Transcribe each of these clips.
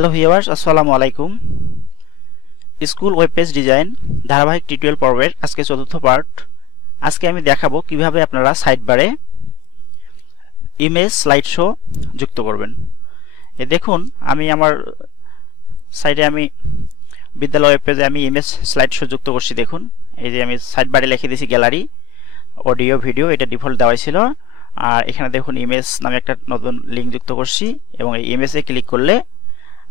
Hello viewers, আসসালামু আলাইকুম। School web page design ধারাবাহিক টিউটোরিয়াল পর্বের আজকে চতুর্থ পার্ট। আজকে আমি দেখাবো কিভাবে আপনারা সাইড বারে ইমেজ স্লাইড শো যুক্ত করবেন। দেখুন, আমি আমার সাইডে আমি বিদ্যালয় ওয়েব পেজে আমি ইমেজ স্লাইড শো যুক্ত করছি। দেখুন, এই যে আমি সাইড বারে লিখে দিয়েছি গ্যালারি, অডিও, ভিডিও, এটা ডিফল্ট দেওয়া ছিল। আর এখানে দেখুন ইমেজ নামে একটা নতুন লিঙ্ক যুক্ত করছি এবং এই ইমেজে ক্লিক করলে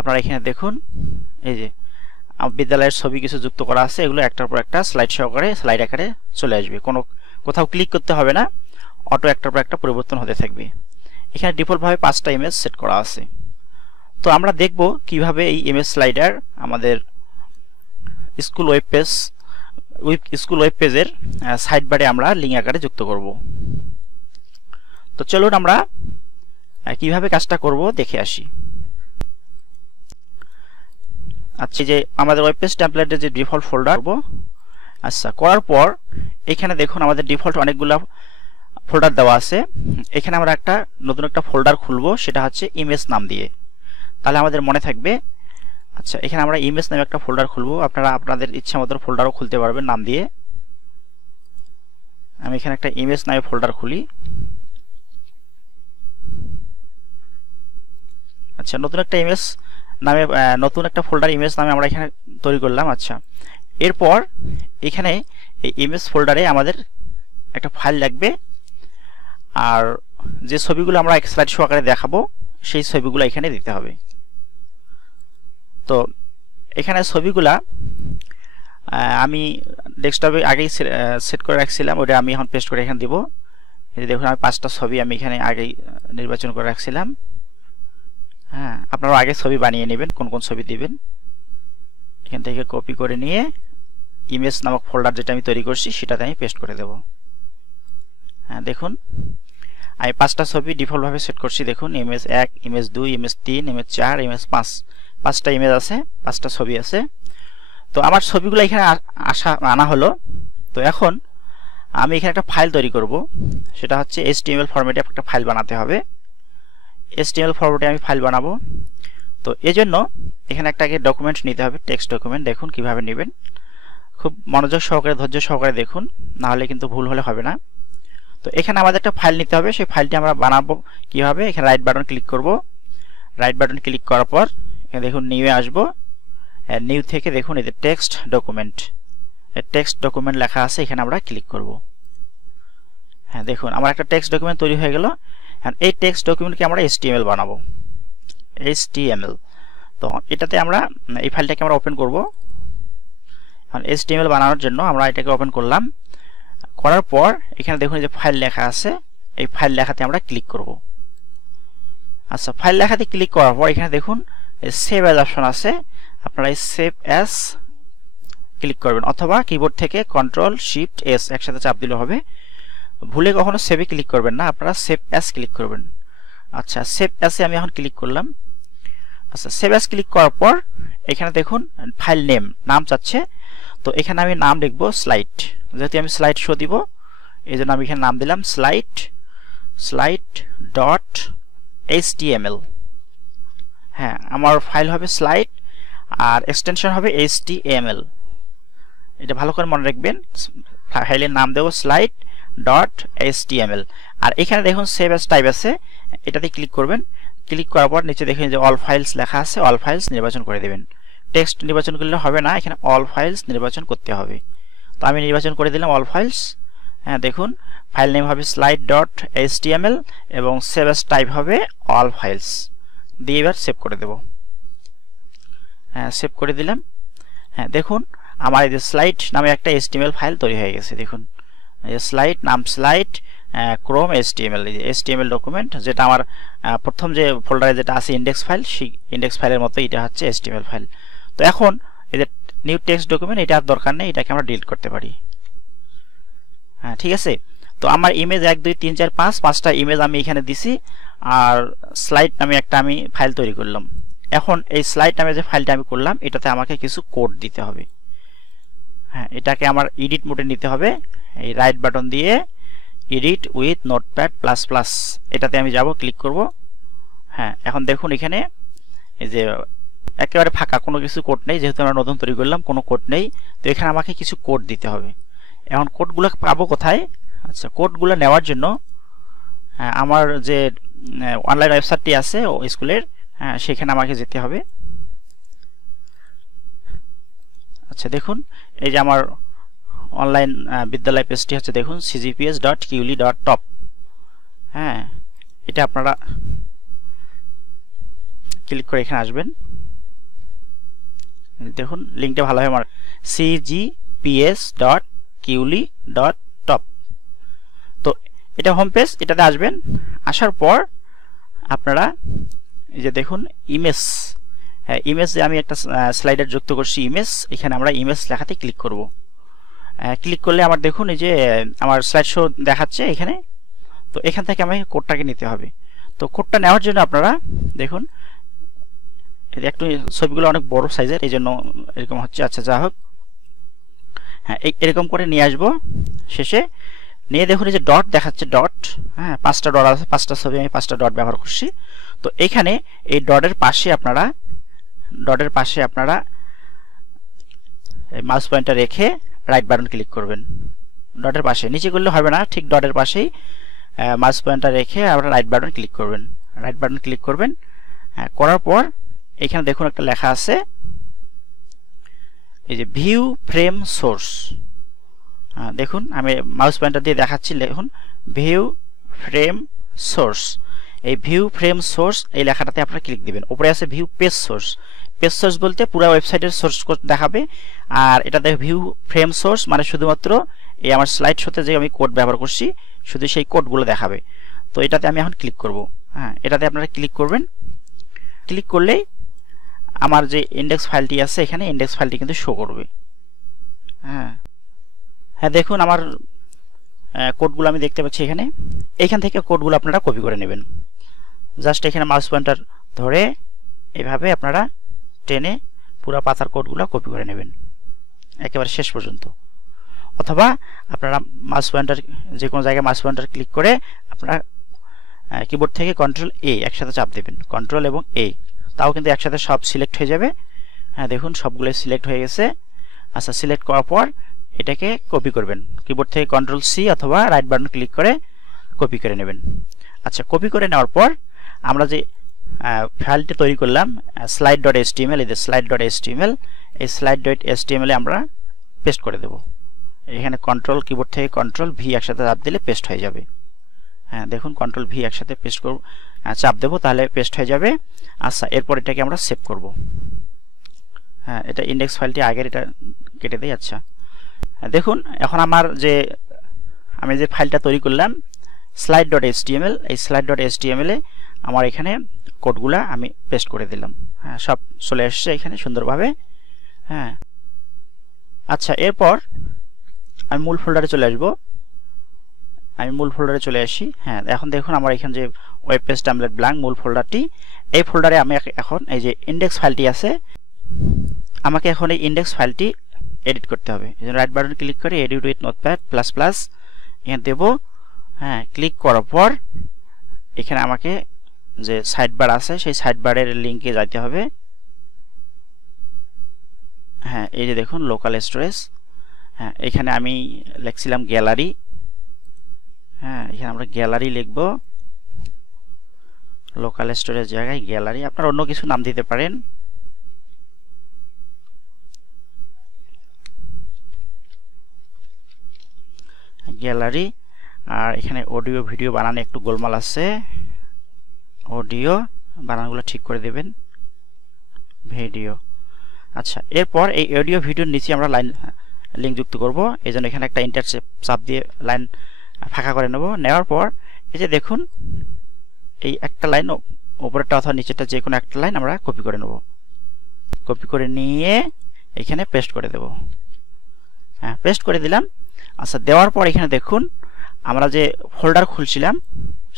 আপনারা এখানে দেখুন এই যে বিদ্যালয়ের ছবি কিছু যুক্ত করা আছে। এগুলো একটার পর একটা স্লাইড সহকারে স্লাইড আকারে চলে আসবে, কোথাও ক্লিক করতে হবে না, অটো একটার পর একটা পরিবর্তন হতে থাকবে। এখানে ডিফল্টভাবে 5টা ইমেজ সেট করা আছে। তো আমরা দেখব কিভাবে এই ইমেজ স্লাইডার আমাদের স্কুল ওয়েব পেজের সাইড বারে আমরা লিঙ্ক আকারে যুক্ত করব। তো চলুন আমরা কিভাবে কাজটা করব দেখে আসি। আচ্ছা, যে আমাদের ওয়েব পেজ টেমপ্লেটের যে ডিফল্ট ফোল্ডার করব। আচ্ছা, করার পর এখানে দেখুন আমাদের ডিফল্ট অনেকগুলো ফোল্ডার দেওয়া আছে। এখানে আমরা নতুন একটা ফোল্ডার খুলব, সেটা হচ্ছে ইমেজ নাম দিয়ে, তাহলে আমাদের মনে থাকবে। আচ্ছা, এখানে আমরা ইমেজ নামে একটা ফোল্ডার খুলব। আপনারা আপনাদের ইচ্ছা মতো ফোল্ডারও খুলতে পারবেন নাম দিয়ে। আমি এখানে একটা ইমেজ নামে ফোল্ডার খুলি। আচ্ছা, নতুন একটা ফোল্ডার ইমেজ নামে আমরা এখানে তৈরি করলাম। আচ্ছা, এরপর এখানে এই ইমেজ ফোল্ডারে আমাদের একটা ফাইল লাগবে, আর যে ছবিগুলো আমরা স্লাইড শো আকারে দেখাবো সেই ছবিগুলো এখানে দিতে হবে। তো এখানে ছবিগুলা আমি ডেস্কটপে আগেই সেট করে রাখছিলাম, ওটা আমি এখন পেস্ট করে এখানে দিব। এই যে দেখুন, আমি 5টা ছবি আমি এখানে আগেই নির্বাচন করে রাখছিলাম। হ্যাঁ, আপনারা আগে ছবি বানিয়ে নেবেন, কোন কোন ছবি দিবেন। এখান থেকে কপি করে নিয়ে ইমেজ নামক ফোল্ডার যেটা আমি তৈরি করছি সেটাতে আমি পেস্ট করে দেব। হ্যাঁ, দেখুন আমি 5টা ছবি ডিফল্টভাবে সেট করছি। দেখুন, image 1, image 2, image 3, image 4, image 5, 5টা ইমেজ আছে, 5টা ছবি আছে। তো আমার ছবিগুলো এখানে আনা হলো। তো এখন আমি এখানে একটা ফাইল তৈরি করব, সেটা হচ্ছে HTML ফরম্যাটে একটা ফাইল বানাতে হবে। HTML ফরম্যাটে আমি ফাইল বানাবো। তো এজন্য এখানে একটা আগে ডকুমেন্ট নিতে হবে, টেক্সট ডকুমেন্ট। দেখুন কিভাবে নেবেন, খুব মনোযোগ সহকারে ধৈর্য সহকারে দেখুন, না হলে কিন্তু ভুল হলে হবে না। তো এখানে আমাদের একটা ফাইল নিতে হবে, সেই ফাইলটি আমরা বানাবো কিভাবে। এখানে রাইট বাটন ক্লিক করব। রাইট বাটন ক্লিক করার পর এখানে দেখুন নিউ এ আসবো। নিউ থেকে দেখুন এই যে টেক্সট ডকুমেন্ট লেখা আছে, এখানে আমরা ক্লিক করব। হ্যাঁ, দেখুন আমার একটা টেক্সট ডকুমেন্ট তৈরি হয়ে গেল। এই টেক্সট ডকুমেন্টকে আমরা HTML বানাবো, HTML। তো এটাতে আমরা এই ফাইলটাকে আমরা ওপেন করব। এখন HTML বানানোর জন্য আমরা এটাকে ওপেন করলাম। করার পর এখানে দেখুন যে ফাইল লেখা আছে, এই ফাইল লেখাতে আমরা ক্লিক করব। আচ্ছা, ফাইল লেখাতে ক্লিক করার পর এখানে দেখুন সেভ অ্যাজ অপশন আছে, আপনারা এই সেভ অ্যাজ ক্লিক করবেন, অথবা কিবোর্ড থেকে Ctrl+Shift+S একসাথে চাপ দিলে হবে। ভুলে কখনো সেভে ক্লিক করবেন না, আপনারা সেভ অ্যাজ ক্লিক করবেন। আচ্ছা, সেভ অ্যাজে আমি এখন ক্লিক করলাম। আচ্ছা, সেভ অ্যাজ ক্লিক করার পর এখানে দেখুন ফাইল নাম চাচ্ছে। তো এখানে আমি নাম লিখব স্লাইড, যেহেতু আমি স্লাইড শো দিব এই জন্য আমি এখানে নাম দিলাম slide.html। হ্যাঁ, আমার ফাইল হবে স্লাইড আর এক্সটেনশন হবে HTML। এটা ভালো করে মনে রাখবেন, ফাইলের নাম দেব slide.html। আর এখানে দেখুন সেভ অ্যাজ টাইপ আছে, এটাতে ক্লিক করবেন। ক্লিক করার পর নিচে দেখুন যে অল ফাইলস লেখা আছে, অল ফাইলস নির্বাচন করে দেবেন। টেক্সট নির্বাচন করলে হবে না, এখানে অল ফাইলস নির্বাচন করতে হবে। তো আমি নির্বাচন করে দিলাম অল ফাইলস। হ্যাঁ, দেখুন ফাইল নেম হবে slide.html এবং সেভ অ্যাজ টাইপ হবে অল ফাইলস দিয়ে এবার সেভ করে দেব। হ্যাঁ, সেভ করে দিলাম। হ্যাঁ, দেখুন আমার এই যে স্লাইড নামে একটা HTML ফাইল তৈরি হয়ে গেছে। দেখুন এই যে স্লাইড নাম স্লাইড ক্রোম HTML, এই যে HTML ডকুমেন্ট, যেটা আমার প্রথম যে ফোল্ডারে যেটা আছে ইন্ডেক্স ফাইল, সেই ইন্ডেক্স ফাইলের মতো এটা হচ্ছে HTML ফাইল। তো এখন এই যে নিউ টেক্সট ডকুমেন্ট, এটা আর দরকার নেই, এটাকে আমরা ডিলিট করতে পারি। হ্যাঁ, ঠিক আছে। তো আমার ইমেজ 1, 2, 3, 4, 5টা ইমেজ আমি এখানে দিছি, আর স্লাইড নামে একটা আমি ফাইল তৈরি করলাম। এখন এই স্লাইড নামে যে ফাইলটা আমি করলাম এটাতে আমাকে কিছু কোড দিতে হবে। হ্যাঁ, এটাকে আমার এডিট মোডে নিতে হবে। এই রাইট বাটন দিয়ে edit with notepad plus plus এটাতে আমি যাব, ক্লিক করব। হ্যাঁ, এখন দেখুন এখানে এই যে একেবারে ফাঁকা, কোনো কিছু কোড নেই, যেহেতু আমরা নতুন তৈরি করলাম কোনো কোড নেই। তো এখানে আমাকে কিছু কোড দিতে হবে। এখন কোডগুলো পাবো কোথায়? আচ্ছা, কোডগুলো নেওয়ার জন্য আমার যে অনলাইন ওয়েবসাইটটি আছে স্কুলের, সেখানে আমাকে যেতে হবে। আচ্ছা দেখুন, এই যে আমার অনলাইন বিদ্যালয় পেজটি হচ্ছে, দেখুন cgps.kiuli.top। হ্যাঁ, এটা আপনারা ক্লিক করে এখানে আসবেন। দেখুন লিঙ্কটা ভালোভাবে আমার cgps.kiuli.top। তো এটা হোম পেজ, এটাতে আসবেন। আসার পর আপনারা এই যে দেখুন ইমেজ, ইমেজ যে আমি একটা স্লাইডার যুক্ত করছি ইমেজ, এখানে আমরা ইমেজ লেখাতে ক্লিক করব। ক্লিক করলে আমার দেখুন এই যে আমার স্লাইড শো দেখাচ্ছে এখানে। তো এখান থেকে আমাকে কোডটাকে নিতে হবে। তো কোডটা নেওয়ার জন্য আপনারা দেখুন একটু ছবিগুলো অনেক বড় সাইজের, এই জন্য এরকম হচ্ছে। আচ্ছা যা হোক, হ্যাঁ এরকম করে নিয়ে আসবো। শেষে নিয়ে দেখুন এই যে ডট দেখাচ্ছে, ডট, হ্যাঁ 5টা ডট আছে, 5টা ছবি আমি 5টা ডট ব্যবহার করছি। তো এখানে এই ডটের পাশে আপনারা মাউস পয়েন্টার রেখে রাইট বাটন ক্লিক করবেন। ডটের পাশে, নিচে করলে হবে না, ঠিক ডটের পাশেই মাউস পয়েন্টার রেখে আপনারা রাইট বাটন ক্লিক করবেন। রাইট বাটন ক্লিক করবেন, হ্যাঁ করার পর এখানে দেখুন একটা লেখা আছে, এই যে ভিউ ফ্রেম সোর্স। দেখুন আমি মাউস পয়েন্টার দিয়ে দেখাচ্ছি, দেখুন ভিউ ফ্রেম সোর্স। এই ভিউ ফ্রেম সোর্স এই লেখাটাতে আপনারা ক্লিক দিবেন। উপরে আছে view page source. Page source বলতে পুরো ওয়েবসাইটের সোর্স কোড দেখাবে, আর এটা দেখো ভিউ ফ্রেম সোর্স মানে শুধুমাত্র এই আমার স্লাইড শোতে যে আমি কোড ব্যবহার করছি শুধু সেই কোডগুলো দেখাবে। তো এটাতে আমি এখন ক্লিক করব। হ্যাঁ, এটাতে আপনারা ক্লিক করবেন। ক্লিক করলেই আমার যে ইন্ডেক্স ফাইলটি আছে এখানে ইন্ডেক্স ফাইলটি কিন্তু শো করবে। হ্যাঁ হ্যাঁ দেখুন আমার কোডগুলো আমি দেখতে পাচ্ছি এখানে। এইখান থেকে কোডগুলো আপনারা কপি করে নেবেন। জাস্ট এখানে মাউস পয়েন্টার ধরে এইভাবে আপনারা টেনে পুরো পাতার কোডগুলো কপি করে নেবেন একেবারে শেষ পর্যন্ত। অথবা আপনারা মাউস পয়েন্টার যে কোনো জায়গায় মাউস পয়েন্টার ক্লিক করে আপনারা কিবোর্ড থেকে কন্ট্রোল এ একসাথে চাপ দেবেন, কন্ট্রোল এবং এ, তাও কিন্তু একসাথে সব সিলেক্ট হয়ে যাবে। হ্যাঁ দেখুন সবগুলো সিলেক্ট হয়ে গেছে। আচ্ছা, সিলেক্ট করার পর এটাকে কপি করবেন, কিবোর্ড থেকে কন্ট্রোল সি অথবা রাইট বাটন ক্লিক করে কপি করে নেবেন। আচ্ছা, কপি করে নেওয়ার পর আমরা যে ফাইলটি তৈরি করলাম slide.html, এই যে slide.html, এই slide.html এ আমরা পেস্ট করে দেব। এখানে কন্ট্রোল কিবোর্ড থেকে কন্ট্রোল ভি একসাথে চাপ দিলে পেস্ট হয়ে যাবে। হ্যাঁ দেখুন কন্ট্রোল ভি একসাথে পেস্ট করব, চাপ দেবো তাহলে পেস্ট হয়ে যাবে। আচ্ছা, এরপর এটাকে আমরা সেভ করব। হ্যাঁ, এটা ইন্ডেক্স ফাইলটি আগের, এটা কেটে দেই। আচ্ছা দেখুন এখন আমার আমি যে ফাইলটা তৈরি করলাম slide.html, এই slide.html এ আমার এখানে কোডগুলা আমি পেস্ট করে দিলাম। হ্যাঁ, সব চলে আসছে এখানে সুন্দরভাবে। হ্যাঁ আচ্ছা, এরপর আমি মূল ফোল্ডারে চলে আসব। আমি মূল ফোল্ডারে চলে আসি। হ্যাঁ এখন দেখুন আমার এখানে যে ওয়েব পেজ টেমপ্লেট ব্ল্যাঙ্ক মূল ফোল্ডারটি, এই ফোল্ডারে আমি এখন এই যে ইন্ডেক্স ফাইলটি আছে, আমাকে এখন এই ইন্ডেক্স ফাইলটি এডিট করতে হবে। এই জন্য রাইট বাটন ক্লিক করে edit with notepad plus plus এখানে দেব। হ্যাঁ, ক্লিক করার পর এখানে আমাকে যে সাইড বার আছে সেই সাইড বারের লিঙ্কে যাইতে হবে। হ্যাঁ এই যে দেখুন লোকাল স্টোরেজ। হ্যাঁ এখানে আমি লিখছিলাম গ্যালারি। হ্যাঁ এখানে আমরা গ্যালারি লিখব, লোকাল স্টোরেজ জায়গায় গ্যালারি, আপনারা অন্য কিছু নাম দিতে পারেন। গ্যালারি। আর এখানে অডিও ভিডিও বানানো একটু গোলমাল আছে, অডিও বানানগুলো ঠিক করে দেবেন, ভিডিও। আচ্ছা, এরপর এই অডিও ভিডিওর নিচে আমরা লাইন লিঙ্ক যুক্ত করব। এই জন্য এখানে একটা ইন্টার চাপ দিয়ে লাইন ফাঁকা করে নেব। নেওয়ার পর এই যে দেখুন এই একটা লাইন উপরেরটা অথবা নিচেরটা যে কোনো একটা লাইন আমরা কপি করে নেব। কপি করে নিয়ে এখানে পেস্ট করে দেব। হ্যাঁ পেস্ট করে দিলাম। আচ্ছা, দেওয়ার পর এখানে দেখুন আমরা যে ফোল্ডার খুলছিলাম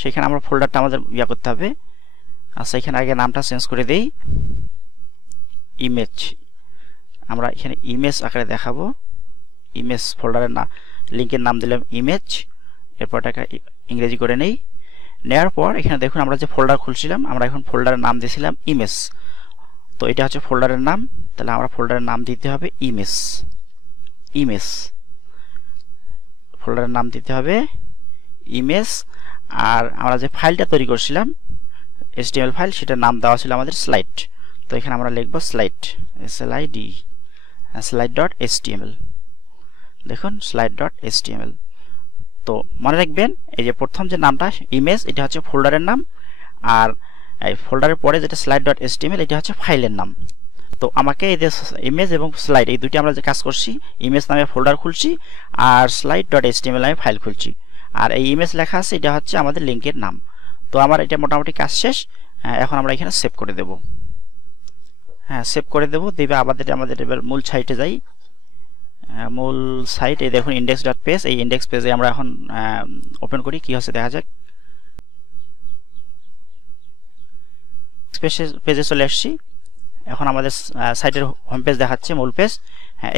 সেখানে আমরা ফোল্ডারটা আমাদের ইয়া করতে হবে। আচ্ছা, এখানে আগে নামটা চেঞ্জ করে দেই, ইমেজ। আমরা এখানে ইমেজ আকারে দেখাবো। ইমেজ ফোল্ডারের লিঙ্কের নাম দিলাম ইমেজ। এরপর এটাকে ইংরেজি করে নেই। নেওয়ার পর এখানে দেখুন আমরা যে ফোল্ডার খুলছিলাম আমরা এখন ফোল্ডারের নাম দিয়েছিলাম ইমেজ। তো এটা হচ্ছে ফোল্ডারের নাম, তাহলে আমরা ফোল্ডারের নাম দিতে হবে ইমেজ। ফোল্ডারের নাম দিতে হবে ইমেজ। আর আমরা যে ফাইলটা তৈরি করছিলাম HTML ফাইল, সেটার নাম দেওয়া ছিল আমাদের স্লাইড। তো এখানে আমরা লিখব স্লাইড, slide.html। দেখুন slide.html। তো মনে রাখবেন এই যে প্রথম যে নামটা ইমেজ, এটা হচ্ছে ফোল্ডারের নাম, আর এই ফোল্ডারের পরে যেটা slide.html এটা হচ্ছে ফাইলের নাম। তো আমাকে এই যে ইমেজ এবং স্লাইড এই দুটি আমরা যে কাজ করছি, ইমেজ নামে ফোল্ডার খুলছি আর slide.html নামে ফাইল খুলছি। আর এই ইমেজ লেখা আছে, এটা হচ্ছে আমাদের লিঙ্কের নাম। তো আমার এটা মোটামুটি কাজ শেষ। এখন আমরা এখানে সেভ করে দেব। সেভ করে দেব। দিবে আমাদের এবার মূল সাইটে যাই। মূল সাইট এই দেখুন index.page। এই ইন্ডেক্স পেজে আমরা এখন ওপেন করি, কি হচ্ছে দেখা যাক। পেজে চলে আসছি। এখন আমাদের সাইটের হোম পেজ দেখাচ্ছে, মূল পেজ।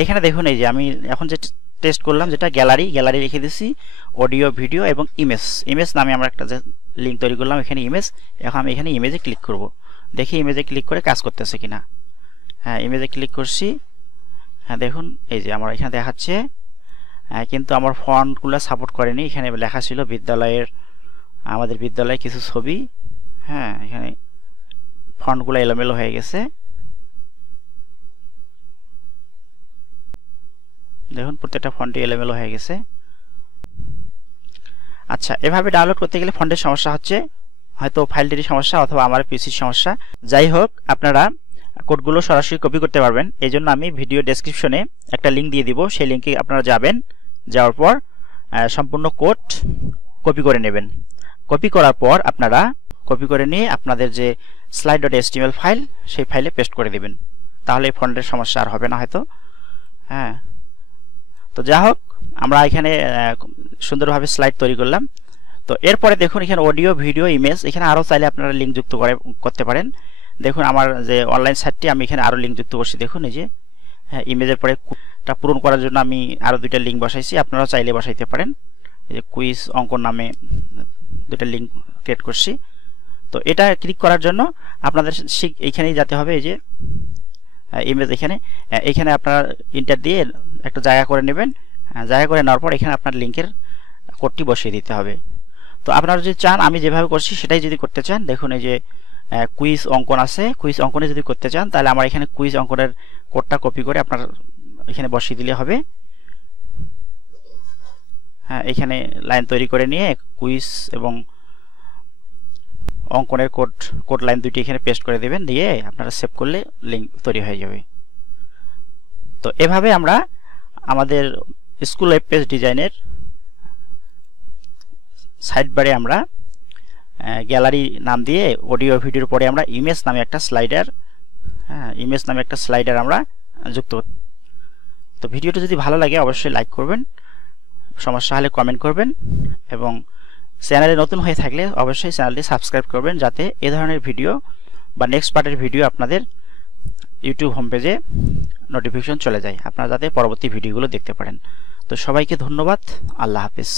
এখানে দেখুন এই যে আমি এখন যে টেস্ট করলাম, যেটা গ্যালারি রেখে দিয়েছি, অডিও, ভিডিও এবং ইমেজ নামে আমরা একটা যে লিঙ্ক তৈরি করলাম, এখানে ইমেজ। এখন আমি এখানে ইমেজে ক্লিক করব, দেখি ইমেজে ক্লিক করে কাজ করতেছে কিনা। ইমেজে ক্লিক করছি। দেখুন এই যে আমার এখানে দেখাচ্ছে, কিন্তু আমার ফন্টগুলো সাপোর্ট করেনি। এখানে লেখা ছিল আমাদের বিদ্যালয়ের কিছু ছবি। এখানে ফন্টগুলো এলোমেলো হয়ে গেছে। দেখুন প্রত্যেকটা ফন্টই এলোমেলো হয়ে গেছে। আচ্ছা, এভাবে ডাউনলোড করতে গেলে ফন্টের সমস্যা হচ্ছে, হয়তো ফাইলটির সমস্যা অথবা আমার পিসির সমস্যা। যাই হোক, আপনারা কোডগুলো সরাসরি কপি করতে পারবেন। এই জন্য আমি ভিডিও ডেসক্রিপশনে একটা লিঙ্ক দিয়ে দিব, সেই লিঙ্কে আপনারা যাবেন। যাওয়ার পর সম্পূর্ণ কোড কপি করে নেবেন। কপি করার পর আপনারা কপি করে নিয়ে আপনাদের যে slide.html ফাইল, সেই ফাইলে পেস্ট করে দিবেন। তাহলে ফন্টের সমস্যা আর হবে না হয়তো। তো যা হোক, আমরা এখানে সুন্দরভাবে স্লাইড তৈরি করলাম। তো এরপরে দেখুন এখানে অডিও, ভিডিও, ইমেজ, এখানে আরও চাইলে আপনারা লিঙ্ক যুক্ত করতে পারেন। দেখুন আমার যে অনলাইন সাইটটি, আমি এখানে আরও লিঙ্ক যুক্ত করছি। দেখুন এই যে ইমেজের পরে পূরণ করার জন্য আমি আরও দুইটা লিঙ্ক বসাইছি, আপনারাও চাইলে বসাইতে পারেন। এই যে কুইজ অঙ্কন নামে দুইটা লিঙ্ক ক্রিয়েট করছি। তো এটা ক্লিক করার জন্য আপনাদের এইখানেই যেতে হবে। এই যে ইমেজ, এখানে আপনারা ইন্টার দিয়ে একটা জায়গা করে নেবেন। জায়গা করে নেওয়ার পর এখানে আপনার লিঙ্কের কোডটি বসিয়ে দিতে হবে। তো আপনারা যদি চান, আমি যেভাবে করছি সেটাই যদি করতে চান, দেখুন এই যে কুইজ অঙ্কন আছে, কুইজ অঙ্কনে যদি করতে চান, তাহলে আমার এখানে কুইজ অঙ্কনের কোডটা কপি করে আপনার এখানে বসিয়ে দিলে হবে। এখানে লাইন তৈরি করে নিয়ে কুইজ এবং অঙ্কনের কোড লাইন দুটি এখানে পেস্ট করে দেবেন, দিয়ে আপনারা সেভ করলে লিঙ্ক তৈরি হয়ে যাবে। তো এভাবে আমরা আমাদের স্কুল ওয়েব পেজ ডিজাইনের সাইড বারে আমরা গ্যালারি নাম দিয়ে অডিও, ভিডিওর পরে আমরা ইমেজ নামে একটা স্লাইডার আমরা যুক্ত। তো ভিডিওটা যদি ভালো লাগে অবশ্যই লাইক করবেন, সমস্যা হলে কমেন্ট করবেন, এবং চ্যানেলে নতুন হয়ে থাকলে অবশ্যই চ্যানেলটি সাবস্ক্রাইব করবেন, যাতে এ ধরনের ভিডিও বা নেক্সট পার্টের ভিডিও আপনাদের ইউটিউব হোম পেজে নোটিফিকেশন চলে যায়, আপনারা যাতে পরবর্তী ভিডিওগুলো দেখতে পারেন। তো সবাইকে ধন্যবাদ। আল্লাহ হাফেজ।